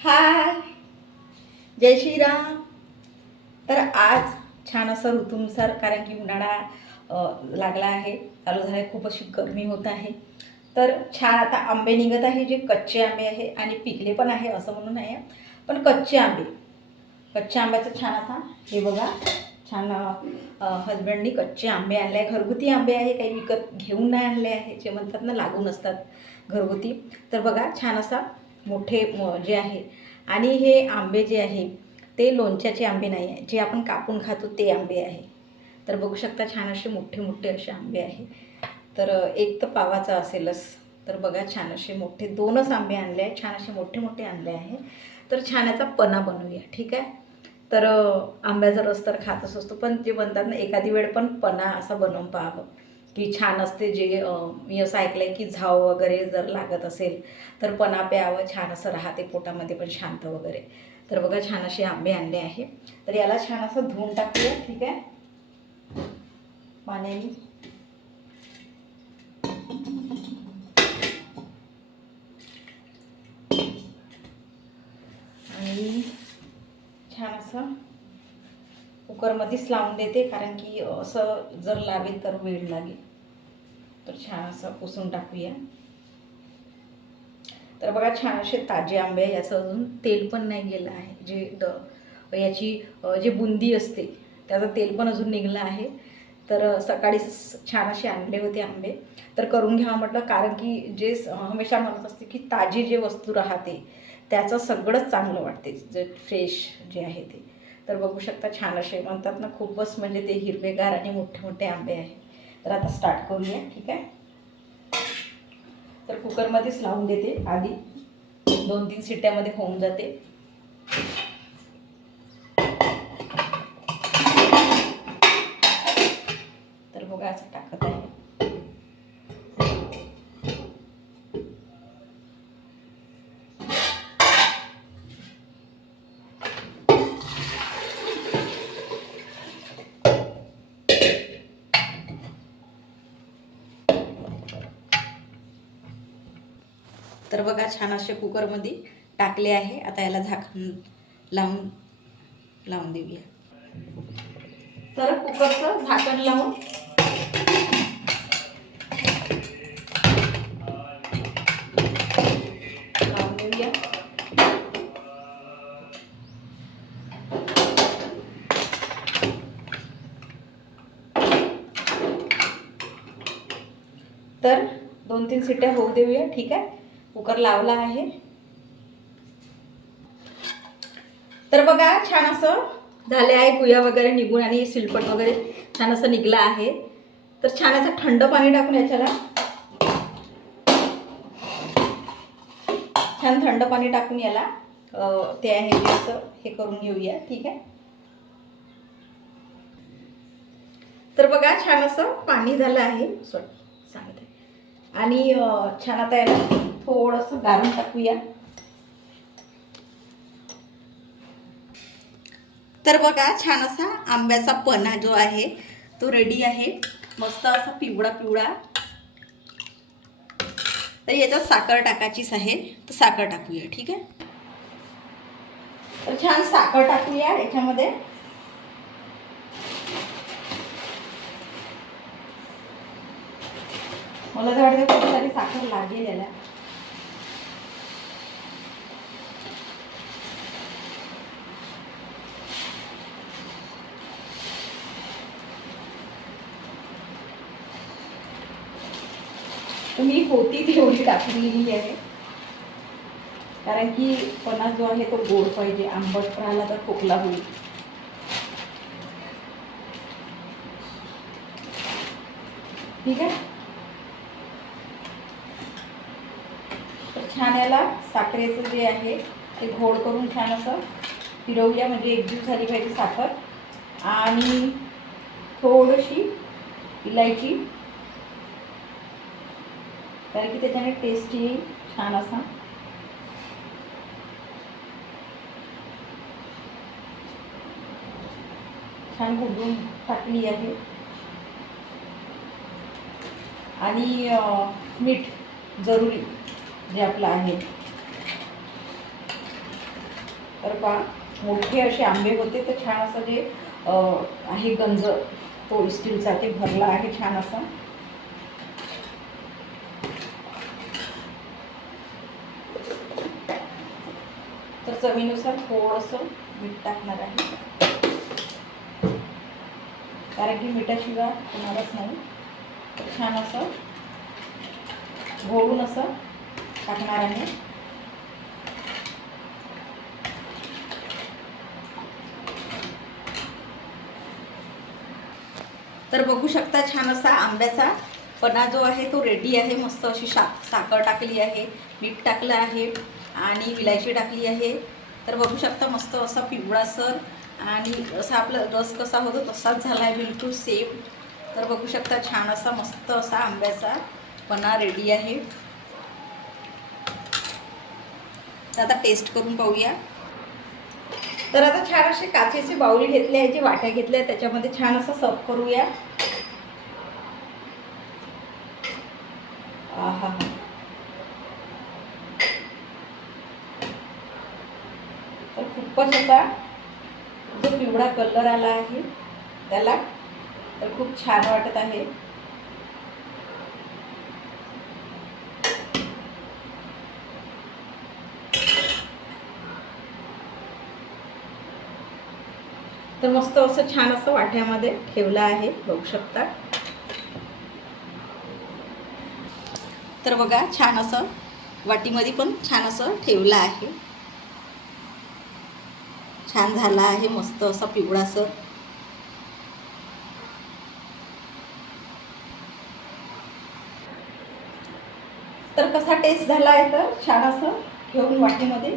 हाय, जय श्रीराम. तर आज छान असं ऋतूनुसार, कारण की उन्हाळा लागला आहे, चालू झाला आहे, खूप अशी गरमी होत आहे. तर छान आता आंबे निघत आहे, जे कच्चे आंबे आहे आणि पिकले पण आहे असं म्हणून नाही आहे, पण कच्चे आंबे. कच्च्या आंब्याचं छान असा हे बघा, छान हजबंडनी कच्चे आंबे आणले आहे. घरगुती आंबे आहे, काही विकत घेऊन नाही आणले आहे, जे म्हणतात ना लागून असतात घरगुती. तर बघा छान असा मोठे जे आहे. आणि हे आंबे जे आहे ते लोणच्याचे आंबे नाही आहे, जे आपण कापून खातो ते आंबे आहे. तर बघू शकता छान असे मोठे मोठे असे आंबे आहे. तर एक तर पावाचा असेलच. तर बघा छान असे मोठे दोनच आंबे आणले आहे, छान असे मोठे मोठे आणले आहे. तर छान याचा पन्हा बनवूया, ठीक आहे. तर आंब्याचा रस तर खातच असतो, पण जे म्हणतात ना एखादी वेळ पण पन्हा असा बनवून पाहावं की छान असते. जे मी असं ऐकलं आहे की झाव वगैरे जर लागत असेल तर पन्हा प्यावं, छान असं राहते पोटामध्ये पण शांत वगैरे. तर बघा छान असे आंबे आणले आहे. तर याला छान असं धुवून टाकूया, ठीक आहे, पाण्याने. आणि छान असं कुकरमध्येच लावून देते, कारण की असं जर लावेल तर वेळ लागेल. तर छान असं पुसून टाकूया. तर बघा छान असे ताजे आंबे आहे, याचं अजून तेल पण नाही गेलं आहे. याची जे बुंदी असते त्याचं तेल पण अजून निघलं आहे. तर सकाळी छान असे आणले होते आंबे, तर करून घ्यावं म्हटलं, कारण की जे हमेशा म्हणत असते की ताजी जे वस्तू राहते त्याचं सगळंच चांगलं वाटते, जे फ्रेश जे आहे ते. तर बघू शकता छान असे म्हणतात ना, खूपच म्हणजे ते हिरवेगार आणि मोठे मोठे आंबे आहे. तर आता स्टार्ट करूया, ठीक आहे. तर कुकरमध्येच लावून देते, आधी 2-3 शिट्ट्यामध्ये होऊन जाते. तर बघा असं टाकत आहे. तर बघा छान असे कुकरमध्ये टाकले आहे. आता याला झाकण लावून देऊया. तर कुकरचं झाकण लावून देऊया. तर 2-3 शिट्ट्या होऊ देऊया, ठीक आहे. कुकर लावला आहे. तर बघा छान असं झाले आहे, कुया वगैरे निघून आणि सिलपट वगैरे छान असं निघलं आहे. तर छान असं थंड पाणी टाकून याच्याला, छान थंड पाणी टाकून याला ते आहे जे असं हे करून घेऊया, ठीक आहे. तर बघा छान असं पाणी झालं आहे, सांगते. आणि छान आता याला थोडंसं गाळून टाकूया. तर बघा छान असा आंब्याचा पन्हा जो आहे तो रेडी आहे, मस्त असा पिवळा पिवळा. तर याच्यात साखर टाकायचीच आहे, तर साखर टाकूया, ठीक आहे. तर छान साखर टाकूया याच्यामध्ये. मला तर वाटतं खूप सारी साखर लागेल याला. मी होती तेवढी टाकलेली आहे, कारण की पन्हा जो आहे तो गोड पाहिजे, आंबट राहिला तर खोकला होईल. ठीक आहे. तर छान याला साखरेचं जे आहे ते घोळ करून छान असं फिरवूया, म्हणजे एकजीव झाली पाहिजे साखर. आणि थोडीशी इलायची, कारण की त्याच्याने टेस्ट येईल छान असा. छान भुजून टाकली आहे. आणि मीठ जरुरी जे आपलं आहे. तर पहा मोठे असे आंबे होते, तर छान असं जे आहे गंज तो स्टीलचा ते भरला आहे छान असा. तर चवीनुसार थोडंसं मीठ टाकणार आहे, कारण की मिठाशिवाय कोणालाच नाही. तर छान असं घोळून असं टाकणार आहे. तर बघू शकता छान असा आंब्याचा पन्हा जो आहे तो रेडी आहे. मस्त अशी साखर टाकली आहे, मीठ टाकलं आहे आणि विलायची टाकली आहे. तर बघू शकता मस्त असा पिवळासर आणि असा आपला रस कसा होतो तसाच झाला आहे, बिलकुल सेम. तर बघू शकता छान असा मस्त असा आंब्याचा पन्हा रेडी आहे. तर आता टेस्ट करून पाहूया. तर आता छान असे काचेचे बाउल घेतले आहे, जे वाट्या घेतल्या त्याच्यामध्ये छान असं सर्व करूया. आहा, तर खूपच असा जो पिवळा कलर आला आहे त्याला, तर खूप छान वाटत आहे. तर मस्त असं छान असं वाट्यामध्ये ठेवलं आहे, बघू शकता. तर बघा छान असं वाटीमध्ये पण छान असं ठेवलं आहे. छान झाला आहे मस्त असा पिवळासर. तर कसा टेस्ट झाला आहे तर छान असं घेऊन वाटीमध्ये,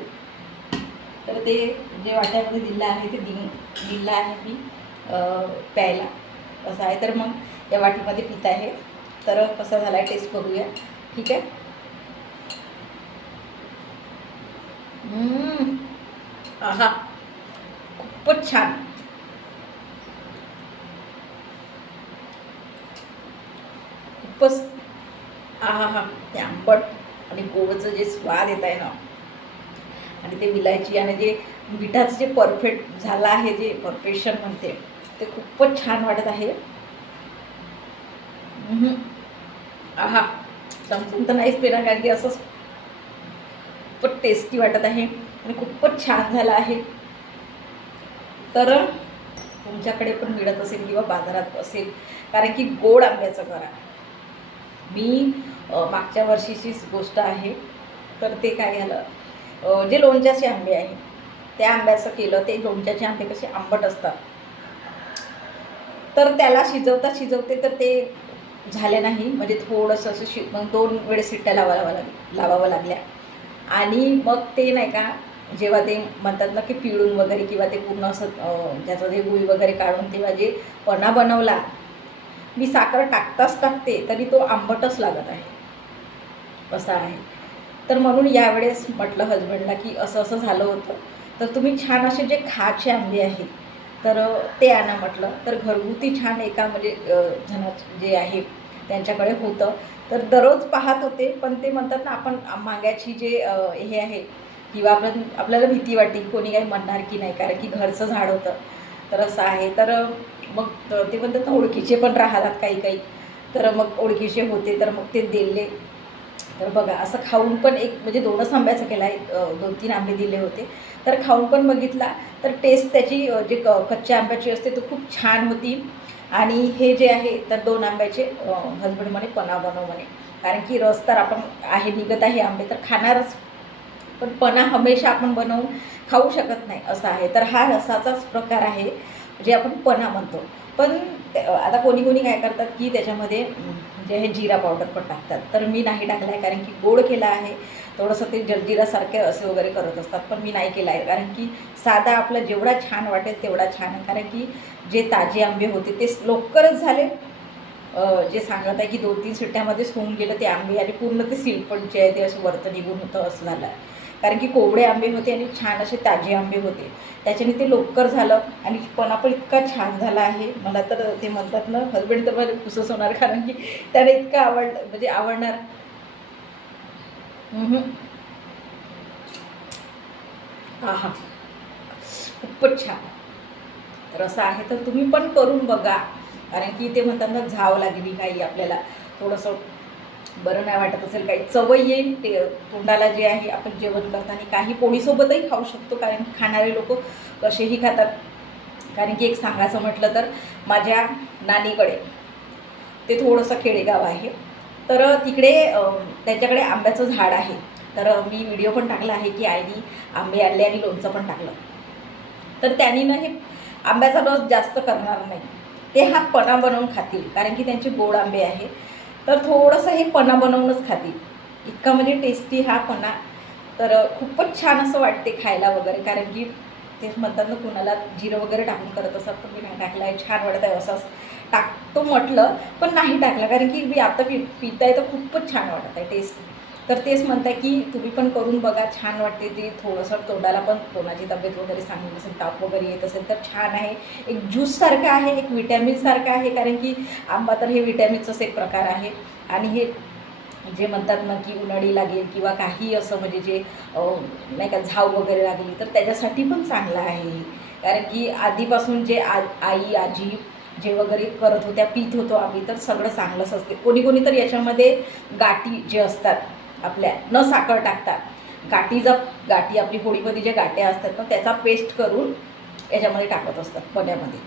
तर ते जे वाट्यामध्ये दिलं आहे ते दिलं आहे मी प्यायला असं आहे. तर मग या वाटीमध्ये पित आहे. तर कसा झाला आहे टेस्ट बघूया. ठीक आहे. आहा, खूपच छान. खूपच आहा हा, ते आंबट आणि गोडचं जे स्वाद येत आहे ना, आणि ते विलायची आणि जे मिठाचं जे परफेक्ट झालं आहे, जे परफेक्शन म्हणते ते खूपच छान वाटत आहे. आहा, चमचम तर नाहीच पेणार, कारण की असंच खूपच टेस्टी वाटत आहे आणि खूपच छान झालं आहे. तर तुमच्याकडे पण मिळत असेल किंवा बाजारात असेल, कारण की गोड आंब्याचं करा. मी मागच्या वर्षीचीच गोष्ट आहे. तर ते काय झालं, जे लोणच्याचे आंबे आहे त्या आंब्याचं केलं. ते लोणच्याचे आंबे कसे आंबट असतात, तर त्याला शिजवते तर ते झाले नाही. म्हणजे थोडंसं असं मग 2 वेळेस शिट्ट्या लावावं लागल्या. आणि मग ते नाही का, जेव्हा ते म्हणतात ना की पिळून वगैरे किंवा ते पूर्ण असं त्याचं जे गुळी वगैरे काढून तेव्हा जे पन्हा बनवला, मी साखर टाकते तरी तो आंबटच लागत आहे, असं आहे. तर म्हणून यावेळेस म्हटलं हजबंडला की असं असं झालं होतं, तर तुम्ही छान असे जे खाचे आंबे आहे तर ते आणा म्हटलं. तर घरगुती छान एका म्हणजे जे आहे त्यांच्याकडे होतं. तर दररोज पाहत होते, पण ते म्हणतात ना आपण मागायची जे हे आहे किंवा आपल्याला भीती वाटते कोणी काही म्हणणार की नाही, कारण की घरचं झाड होतं. तर असं आहे. तर मग ते म्हणतात ना ओळखीचे पण राहतात काही काही, तर मग ओळखीचे होते तर मग ते दिले. तर बघा असं खाऊन पण एक म्हणजे 2च आंब्याचा केला आहे, 2-3 आंबे दिले होते. तर खाऊन पण बघितला, तर टेस्ट त्याची जे कच्च्या आंब्याची असते तो खूप छान होती. आणि हे जे आहे तर 2 आंब्याचे हसबंड म्हणे पन्हा बनव म्हणे, कारण की रस तर आपण आहे निघत आहे आंबे तर खाणारच, पण पन्हा हमेशा आपण बनवून खाऊ शकत नाही, असं आहे. तर हा रसाचाच प्रकार आहे जे आपण पन्हा म्हणतो. पण आता कोणी कोणी काय करतात की त्याच्यामध्ये जे आहे जिरा पावडर पण टाकतात, तर मी नाही टाकला आहे, कारण की गोड केला आहे. थोडंसं ते जलजिरासारखे असे वगैरे करत असतात, पण मी नाही केला आहे, कारण की साधा आपला जेवढा छान वाटेल तेवढा छान आहे. कारण की जे ताजे आंबे होते ते लवकरच झाले, जे सांगत आहे की 2-3 शिट्ट्यामध्येच होऊन गेलं ते आंबे, आणि पूर्ण ते सिलपट जे आहे ते असं वरतं निघून होतं, असं झालं आहे. कारण की कोवळे आंबे होते आणि छान असे ताजे आंबे होते, त्याच्याने ते लवकर झालं. आणि पन्हा पण इतका छान झाला आहे, मला तर ते म्हणतात ना हसबंड तर मला खुशच होणार, कारण की त्याला इतकं म्हणजे आवडणार. आहा, खूपच छान रस आहे. तर तुम्ही पण करून बघा, कारण की ते म्हणतात ना झाव लागली काही आपल्याला थोडंसं बरं नाही वाटत असेल, काही चवही येईल ते तोंडाला जे आहे. आपण जेवण करताना काही पोळीसोबतही खाऊ शकतो, कारण की खाणारे लोक कसेही खातात. कारण की एक सांगायचं म्हटलं तर माझ्या नानीकडे ते थोडंसं खेडेगाव आहे, तर तिकडे त्यांच्याकडे आंब्याचं झाड आहे. तर मी व्हिडिओ पण टाकला आहे की आईनी आंबे आणले आणि लोणचं पण टाकलं. तर त्यांनी ना हे आंब्याचा रस जास्त करणार नाही, ते हा पना बनवून खातील, कारण की त्यांचे गोड आंबे आहे. तर थोडंसं हे पना बनवूनच खातील. इतका म्हणजे टेस्टी हा पना, तर खूपच छान असं वाटते खायला वगैरे. कारण की तेच म्हणतात ना, कुणाला जिरं वगैरे टाकून करत असतात, तर मी नाही टाकलं आहे, छान वाटत आहे असंच टाकतो म्हटलं, पण नाही टाकलं, कारण की मी आता पिताय तर खूपच छान वाटत आहे टेस्ट. तर तेच म्हणताय की तुम्ही पण करून बघा, छान वाटते ते. थोडंसं तोंडाला पण, कोणाची तब्येत वगैरे चांगली नसेल, ताप वगैरे येत असेल तर छान आहे. एक ज्यूससारखं आहे, एक विटॅमिनसारखं आहे, कारण की आंबा तर हे विटॅमिनचंच एक प्रकार आहे. आणि हे जे म्हणतात ना की उन्हाळी लागेल किंवा काही असं म्हणजे जे नाही का झाव वगैरे लागली, तर त्याच्यासाठी पण चांगलं आहे. कारण की आधीपासून जे आई आजी जे वगैरे करत होत्या, पीत होतो आम्ही, तर सगळं चांगलंच असते. कोणी कोणी तर याच्यामध्ये गाठी जे असतात आपल्या न साखर टाकतात, गाठी आपली होळीमध्ये ज्या गाठ्या असतात ना, त्याचा पेस्ट करून याच्यामध्ये टाकत असतात पण्यामध्ये,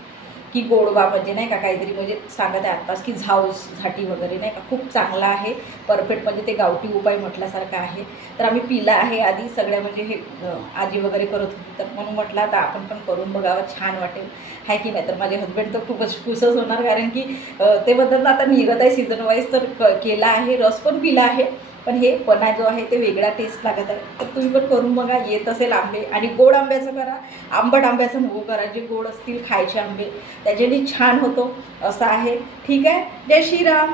की गोडवा म्हणजे नाही का काहीतरी, म्हणजे सांगत आहे आत्ताच की झाटी वगैरे नाही का, खूप चांगला आहे. परफेक्ट म्हणजे ते गावठी उपाय म्हटल्यासारखं आहे. तर आम्ही पिला आहे आधी सगळ्या, म्हणजे हे आजी वगैरे करत होती, तर म्हणून म्हटलं आता आपण पण करून बघावं, छान वाटेल, आहे की नाही. तर माझे हजबंड तर खूपच खुशच होणार, कारण की ते म्हणतात ना आता निघत आहे सीझन वाईज, तर केला आहे, रस पण पिला आहे. पण हे पना जो आहे ते वेगळा टेस्ट लागत आहे. तर तुम्ही पण करून बघा, येत असेल आंबे. आणि गोड आंब्याचं करा, आंबट आंब्याचं नको करा. जे गोड असतील खायचे आंबे त्याच्याने छान होतो, असं आहे. ठीक आहे, जय श्रीराम.